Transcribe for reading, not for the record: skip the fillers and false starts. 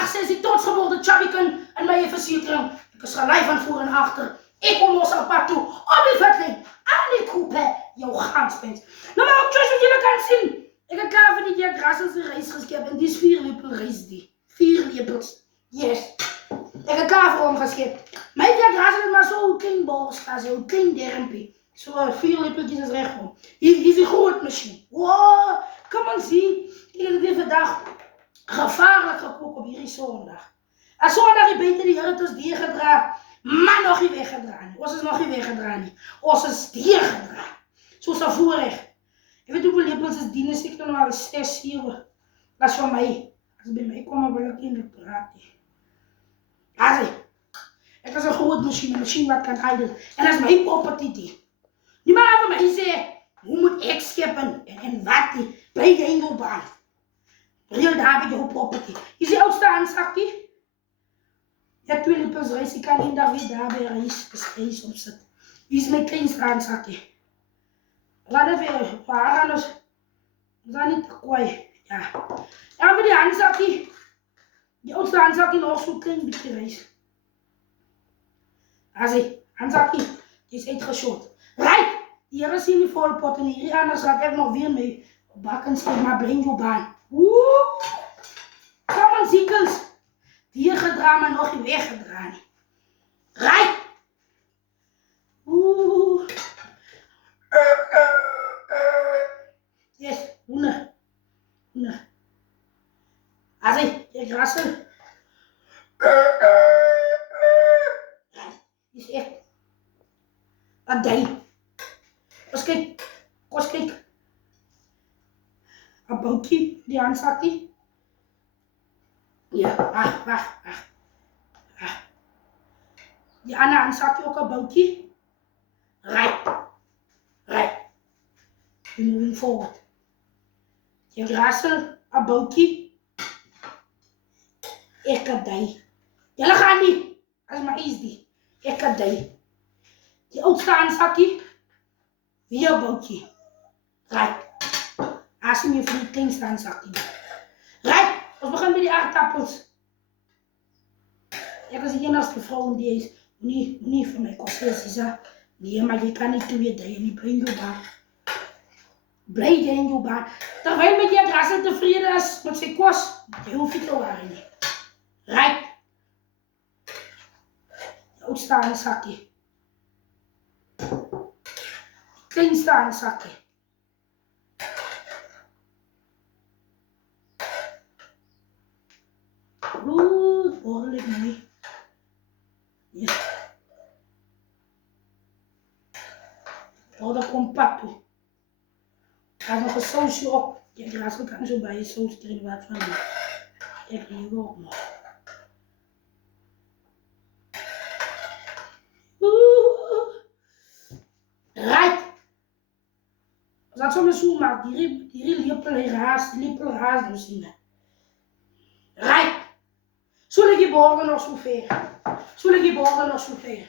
Dag 6, die trotsgeboren Chabiken en mijn verzekering. Ik is gelijk van voor en achter. Ik kom los op pad toe. Op die vetling. Aan die koepe. Jouw ganspens. Nou maar ook wat jullie kan zien. Ik heb kaver die hier grasselse reis geschept. En die is 4 lepel reis die. 4 lepels. Yes. Ik heb kaver omgeschept. Mijn hier grassel is maar zo 10 bollen. Zo 10 dermpie. Zo 4 lepeltjes is recht om. Hier is een groot machine. Wow. Kom maar zien. Ik heb dit vandaag gevaarlijk gekookt op hierdie zondag. En zondag je beter die hert is diergedraaid. Maar nog niet weggedraaid. Ons is nog niet weggedraaid. Ons is diergedraaid. Zo is dat voorrecht. Je weet hoeveel lepels is dienst. Ik kan al 6, 7. Dat is van mij. Als het bij mij komt, wil ik in de praat. Het is een groot machine wat kan houden. En dat is mijn property. Die man van mij zei, hoe moet ik scheppen en wat die bij de engelbaan. Real daar heb je jouw property. Je ziet oudste aanzakje. Je hebt 2 lepels rijst. Ik kan 1 dag weer daar bij rijst opzetten. Hier is mijn kleinste aanzakje. Laat even waar anders. We zijn niet te kwaai. Ja. En voor die aanzakje. Die oudste aanzakje nog zo'n klein beetje rijst. Zie, aanzakje. Die is uitgeschot. Rijk! Hier is hier volle pot en hier anders gaat ik nog weer mee bakken schip, maar breng je baan. Woe! Kom aan ziekels. Hier gedraaid, maar nog niet weggedraaid. Rijk! Woe! Yes, hoender. Hoender. Zie, je grassel. Is echt. Wat dij. Kos kijk. Een bootje, die aanzakje. Ja, wacht. Die andere aanzakje ook een bootje. Rij. We moving forward. Je grassel, een bootje. Ik heb die. Jullie gaan niet. Dat is maar easy. Ik heb die. Die oudste aanzakje. Weer een bootje. Rij. Als je me voor die kleinste aanzakje. Rij. We beginnen met die aardappels. Ik was de enigste vrouw die is. Niet voor mij kosten. Nee, maar je kan niet doen je dat je niet brengt je baan. Blij je in je baan. Terwijl met je grassel tevreden is met zijn kost. Je hoeft niet te waren. Rijk. De oudste aanzakje. Kleinste aanzakje. Oeh, behoorlijk mooi. Ja. Oh, dat komt pat toe. Ik ga nog een sausje op. Ja, graag kan zo bij je saus erin wat van. Ik heb hier ook nog. Right. Als dat zo met zoen maakt, die lepelraas dus zien. Right. Zullen je borgen nog zoveel?